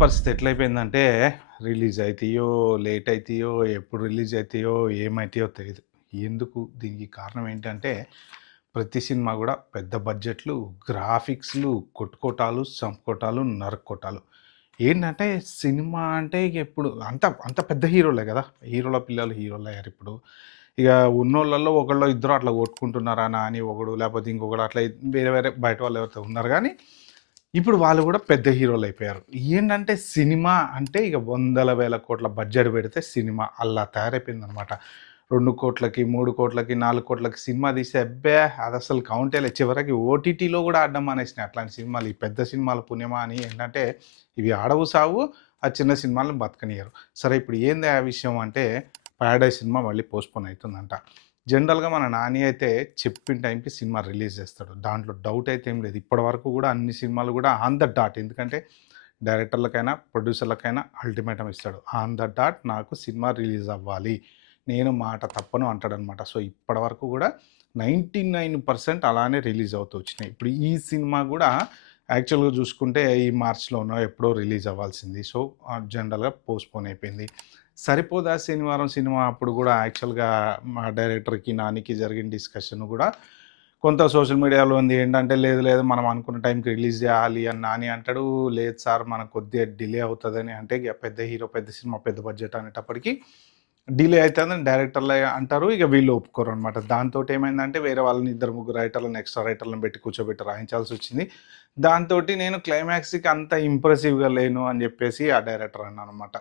పరిస్థితి ఎట్లయిపోయిందంటే, రిలీజ్ అయితాయో, లేట్ అయితాయో, ఎప్పుడు రిలీజ్ అయితాయో, ఏమైతాయో తెలీదు. ఎందుకు? దీనికి కారణం ఏంటంటే, ప్రతి సినిమా గూడా పెద్ద బడ్జెట్‌లు, గ్రాఫిక్స్‌లు, కొట్టుకోటాలు, చంపుకోటాలు, నరుక్కోటాలు. ఏంటంటే, సినిమా అంటే ఇగ ఇప్పుడు అంత అంత పెద్ద హీరోలే గదా! హీరోల పిల్లలు హీరోలయ్యారిప్పుడు. ఇగ ఉన్నోళ్ళలో ఒకళ్ళో ఇద్దరో అట్లా కొట్టుకుంటున్నారా నాని ఒకడు, లేపోతే ఇంకొకడు అట్లా వేరే వేరే బయట వాళ్ళు ఎవరైతే ఉన్నారు గానీ ఇప్పుడు వాళ్ళు గూడా పెద్ద హీరోలయిపోయారు. ఏంటంటే సినిమా అంటే ఇగ వందల వేల కోట్ల బడ్జెట్ పెడితే సినిమా అలా తయారైపోయిందనమాట. 2,00,00,000కి, 3,00,00,000కి, 4,00,00,000కి సినిమా తీస్తే అబ్బే! అదసలు కౌంటేలే. చివరికి ఓటీటీలో గూడా ఆడడం మానేసినాయి అట్లాంటి సినిమాలు. ఈ పెద్ద సినిమాల పుణ్యమా అని ఏంటంటే ఇవి ఆడవు సావు, ఆ చిన్న సినిమాలను బతకనియ్యరు. సరే ఇప్పుడు ఏంది ఆ విషయం అంటే 'పారడైజ్' సినిమా మళ్ళీ పోస్ట్‌పోన్ అయితుందంట. జనరల్‌గా మన 'నాని' అయితే చెప్పిన టైంకి సినిమా రిలీజ్ చేస్తాడు. దాంట్లో డౌట్ అయితే ఏం లేదు. ఇప్పటివరకు గూడా అన్ని సినిమాలు గూడా ఆన్ ద డాట్. ఎందుకంటే డైరెక్టర్లకైనా, ప్రొడ్యూసర్లకైనా అల్టిమేటమ్ ఇస్తాడు. ఆన్ ద డాట్ నాకు సినిమా రిలీజ్ అవ్వాలి. నేను మాట తప్పను అంటాడనమాట. సో, ఇప్పటివరకు గూడా 99% అలానే రిలీజ్ అవుతూ వచ్చినాయి. ఇప్పుడు ఈ సినిమా గూడా యాక్చువల్‌గా చూసుకుంటే ఈ మార్చ్‌లోనో ఎప్పుడో రిలీజ్ అవ్వాల్సింది. సో, జనరల్‌గా పోస్ట్‌పోన్ అయిపోయింది. సరిపోదా శనివారం సినిమా అప్పుడు గూడా యాక్చువల్‌గా మా డైరెక్టర్‌కి, నానికి జరిగిన డిస్కషన్ గూడా కొంత సోషల్ మీడియాలో ఉంది ఏంటంటే, లేదు లేదు మనం అనుకున్న టైంకి రిలీజ్ జేయాలి అని నాని అంటాడు. లేదు సార్ మనకు కొద్దిగా డిలే అవుతదని అంటే ఇగ పెద్ద హీరో, పెద్ద సినిమా, పెద్ద బడ్జెట్ అనేటప్పటికి డిలే అయితదని డైరెక్టర్లే అంటారు. ఇగ వీళ్ళు ఒప్పుకోరనమాట. దాంతోటేమైందంటే వేరే వాళ్ళని ఇద్దరు, ముగ్గురు రైటర్‌లని, ఎక్స్‌ట్రా రైటర్‌లని పెట్టి కూర్చోబెట్టి రాయించాల్సొచ్చింది. దాంతోటి నేను క్లైమాక్స్‌కి అంత ఇంప్రెసివ్‌గా లేను అని జెప్పేసి ఆ డైరెక్టర్ అన్నారనమాట.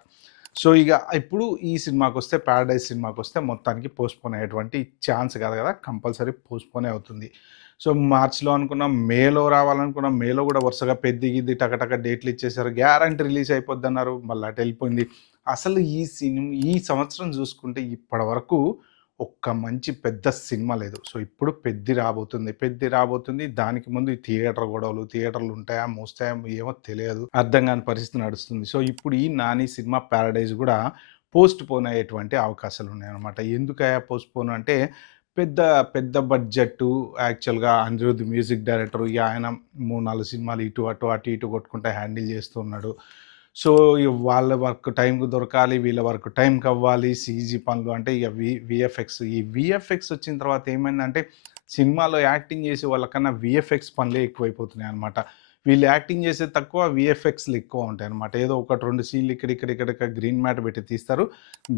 సో, ఇగ ఇప్పుడు ఈ సినిమాకొస్తే 'పారడైజ్' సినిమాకొస్తే మొత్తానికి పోస్ట్‌పోన్ అయ్యేటువంటి ఛాన్స్ కాదు కదా! కంపల్సరీ పోస్ట్‌పోనే అవుతుంది. సో, మార్చ్‌లో అనుకున్నాం, మేలో రావాలనుకున్నాం. మేలో గూడా వరుసగా పెద్ది, గిద్ది టక డేట్లు ఇచ్చేసారు. గ్యారంటీ రిలీజ్ అయిపోద్దన్నారు. మళ్ళీ అటెళ్ళిపోయింది. అసలు ఈ సంవత్సరం చూసుకుంటే ఇప్పటివరకు ఒక్క మంచి పెద్ద సినిమా లేదు. సో, ఇప్పుడు 'పెద్ది' రాబోతుంది. 'పెద్ది' రాబోతుంది. దానికి ముందు ఈ థియేటర్ గొడవలు, థియేటర్‌లు ఉంటాయా? మూస్తాయా? ఏమో తెలియదు. అర్థం కాని పరిస్థితి నడుస్తుంది. సో, ఇప్పుడు ఈ 'నాని' సినిమా 'పారడైజ్' గూడా పోస్ట్‌పోన్ అయ్యేటువంటి అవకాశాలున్నాయన్నమాట. ఎందుకయ్యా పోస్ట్‌పోన్ అంటే పెద్ద పెద్ద బడ్జెట్టు యాక్చువల్‌గా అనిరుద్ మ్యూజిక్ డైరెక్టర్. ఇగ ఆయన 3, 4 సినిమాలు ఇటు అటు, అటు ఇటు కొట్టుకుంటా హ్యాండిల్ చేస్తూ ఉన్నాడు. సో, ఇగ వాళ్ళ వర్క్ టైంకి దొరకాలి. వీళ్ళ వర్క్ టైంకవ్వాలి. సీజీ పనులు అంటే ఇగ వీఎఫ్ఎక్స్. ఈ వీఎఫ్ఎక్స్ వచ్చిన తర్వాత ఏమైందంటే, సినిమాలో యాక్టింగ్ చేసే వాళ్ళకన్నా వీఎఫ్ఎక్స్ పనులే ఎక్కువైపోతున్నాయన్నమాట. వీళ్ళు యాక్టింగ్ చేసేది తక్కువ, వీఎఫ్ఎక్స్‌లు ఎక్కువ ఉంటాయన్నమాట. ఏదో ఒకటి 2 సీన్‌లు ఇక్కడ గ్రీన్ మ్యాట్ పెట్టి తీస్తారు.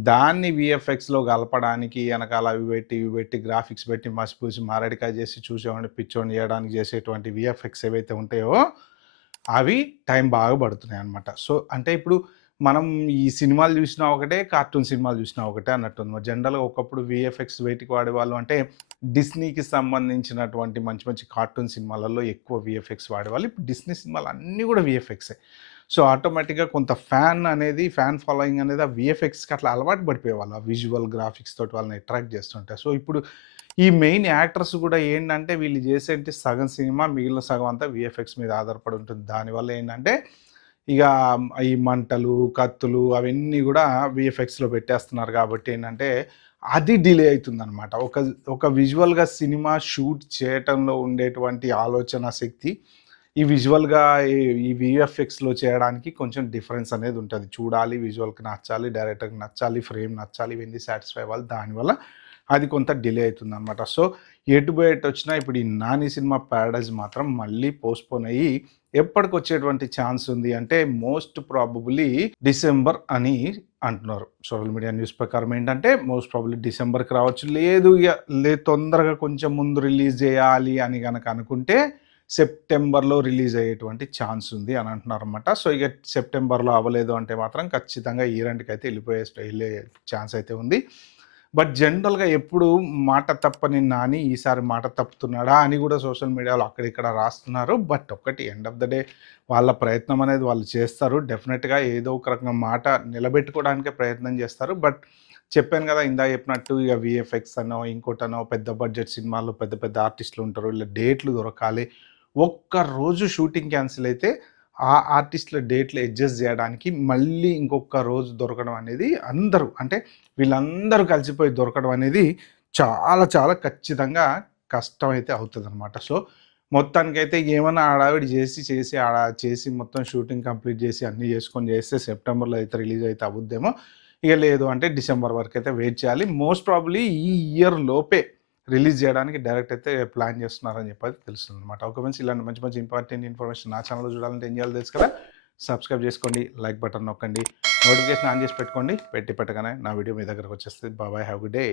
దాన్ని వీఎఫ్ఎక్స్‌లో కలపడానికి ఎనకాల అవి పెట్టి, ఇవి పెట్టి, గ్రాఫిక్స్ పెట్టి, మసిపూసి మారేడుకాయ చేసి చూసేవాడిని పిచ్చోడిని చేయడానికి చేసేటువంటి వీఎఫ్ఎక్స్ ఏవైతే ఉంటాయో అవి టైం బాగా పడుతున్నాయన్నమాట. సో, అంటే ఇప్పుడు మనం ఈ సినిమాలు జూసినా ఒకటే, కార్టూన్ సినిమాలు జూసినా ఒకటే అన్నట్టుంది. జనరల్‌గా ఒకప్పుడు వీఎఫ్ఎక్స్ వేటికి వాడేవాళ్ళు అంటే, డిస్నీకి సంబంధించినటువంటి మంచి మంచి కార్టూన్ సినిమాలలో ఎక్కువ వీఎఫ్ఎక్స్ వాడేవాళ్ళు. ఇప్పుడు డిస్నీ సినిమాలు అన్నీ గూడా వీఎఫ్ఎక్సే. సో, ఆటోమేటిక్‌గా కొంత ఫ్యాన్ ఫాలోయింగ్ అనేది ఆ వీఎఫ్ఎక్స్‌కి అట్లా అలవాటు పడిపోయేవాళ్ళు. ఆ విజువల్ గ్రాఫిక్స్ తోటి వాళ్ళని అట్రాక్ట్ చేస్తుంటాయి. సో, ఇప్పుడు ఈ మెయిన్ యాక్టర్స్ గూడా ఏంటంటే, వీళ్ళు జేసేటి సగం సినిమా, మిగిలిన సగం అంతా వీఎఫ్ఎక్స్ మీద ఆధారపడి ఉంటుంది. దానివల్ల ఏంటంటే, ఇక ఈ మంటలు, కత్తులు అవన్నీ గూడా వీఎఫ్ఎక్స్‌లో పెట్టేస్తున్నారు గాబట్టి ఏంటంటే, అది డిలే అయితుందనమాట. ఒక విజువల్‌గా సినిమా షూట్ చేయటంలో ఉండేటువంటి ఆలోచన శక్తి, ఈ విజువల్‌గా ఈ వీఎఫ్ఎక్స్‌లో చేయడానికి కొంచెం డిఫరెన్స్ అనేది ఉంటది. చూడాలి, విజువల్‌కి నచ్చాలి, డైరెక్టర్‌కి నచ్చాలి, ఫ్రేమ్ నచ్చాలి, ఇవన్నీ సాటిస్ఫై అవ్వాలి. దానివల్ల అది కొంత డిలే అయితుందనమాట. సో, ఎటు పోయి ఎటొచ్చినా ఇప్పుడు ఈ 'నాని' సినిమా 'పారడైజ్' మాత్రం మళ్ళీ పోస్ట్‌పోన్ అయ్యి ఎప్పటికొచ్చేటువంటి ఛాన్స్ ఉంది అంటే మోస్ట్ ప్రాబబుల్లీ డిసెంబర్ అని అంటున్నారు. సోషల్ మీడియా న్యూస్ ప్రకారం ఏంటంటే మోస్ట్ ప్రాబబ్లీ డిసెంబర్‌కి రావచ్చు. లేదు ఇగ తొందరగా కొంచెం ముందు రిలీజ్ చేయాలి అని గనక అనుకుంటే సెప్టెంబర్‌లో రిలీజ్ అయ్యేటువంటి ఛాన్స్ ఉంది అని అంటున్నారన్నమాట. సో, ఇగ సెప్టెంబర్‌లో అవ్వలేదు అంటే మాత్రం ఖచ్చితంగా ఇయర్ ఎండ్‌కైతే ఎళ్ళే ఛాన్స్ అయితే ఉంది. బట్ జనరల్‌గా ఎప్పుడు మాట తప్పని 'నాని' ఈసారి మాట తప్పుతున్నాడా అని గూడా సోషల్ మీడియాలో అక్కడిక్కడ రాస్తున్నారు. బట్ ఒకటి ఎండ్ ఆఫ్ ద డే వాళ్ళ ప్రయత్నం అనేది వాళ్ళు చేస్తారు. డెఫినెట్‌గా ఏదో ఒక రకంగా మాట నిలబెట్టుకోవడానికే ప్రయత్నం చేస్తారు. బట్ చెప్పాను గదా! ఇందాక చెప్పినట్టు ఇగ వీఎఫ్ఎక్స్ అనో, ఇంకోటనో పెద్ద బడ్జెట్ సినిమాల్లో పెద్ద పెద్ద ఆర్టిస్టులు ఉంటారు. వీళ్ళ డేట్లు దొరకాలి. ఒక్క రోజు షూటింగ్ క్యాన్సిల్ అయితే ఆ ఆర్టిస్ట్‌ల డేట్లు అడ్జస్ట్ జేయడానికి మళ్ళీ ఇంకొక రోజు దొరకడం అనేది అందరూ అంటే వీళ్ళందరూ కలిసిపోయి దొరకడం అనేది చాలా చాలా ఖచ్చితంగా కష్టమైతే అవుతదనమాట. సో, మొత్తానికైతే ఏమన్నా హడావిడి చేసి మొత్తం షూటింగ్ కంప్లీట్ చేసి అన్నీ చేసుకొని చేస్తే సెప్టెంబర్‌లో అయితే రిలీజ్ అయితే అవుద్దేమో. ఇక లేదు అంటే డిసెంబర్ వరకైతే వెయిట్ చేయాలి. మోస్ట్ ప్రాబబ్లీ ఈ ఇయర్ లోపే రిలీజ్ చేయడానికి డైరెక్ట్ అయితే ప్లాన్ చేస్తున్నారని చెప్పి తెలుస్తుందనమాట. ఓకే ఫ్రెండ్స్, ఇలాంటి మంచి మంచి ఇంపార్టెంట్ ఇన్ఫర్మేషన్ నా ఛానల్‌లో చూడాలంటే ఏం చేయాలో తెలుసు కదా! సబ్స్క్రైబ్ చేసుకోండి, లైక్ బటన్ నొక్కండి, నోటిఫికేషన్ ఆన్ చేసి పెట్టుకోండి. పెట్టగానే నా వీడియో మీ దగ్గరకు వచ్చేస్తది. Bye bye, have a good day.